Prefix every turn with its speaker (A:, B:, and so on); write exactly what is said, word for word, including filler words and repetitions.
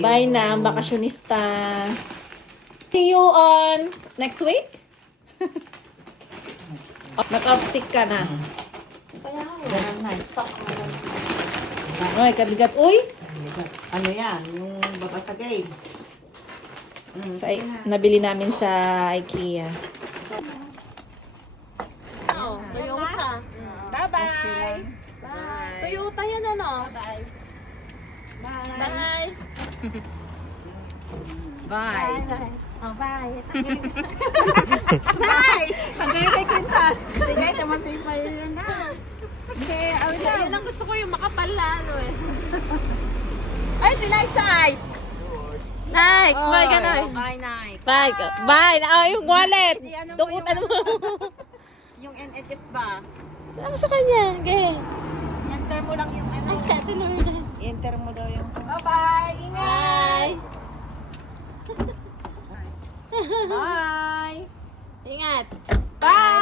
A: Bye na, ang bakasyonista. See you on next week? Nag-off sick ka na.
B: Ganun na.
A: Ay, kabigat. Uy!
B: Ano yan? Yung babasagay. Mm,
A: Sa, nabili namin sa IKEA.
C: Oh, Toyota. Bye-bye. Bye. Toyota yan ano? Bye. Bye.
B: Bye.
C: Bye. Oh, bye. Bye. Hanggang kay Quintas.
B: Sige, tamatay pa yun na. Okay, awit na.
C: Yun ang gusto ko yung makapal na ano eh. Ay, si Nikes ay. Nikes, bye ka na.
B: Bye, night.
A: Bye! Bye! Ah, yung wallet!
B: Si ano ba
A: Dukutan mo!
B: Yung N H S ba?
A: Ano sa kanya? Okay.
B: Enter mo lang yung ano.
C: Ay, si Ate Lourdes.
B: Enter mo daw yung...
C: Bye-bye. Ingat.
B: Bye!
C: Ingat. Bye.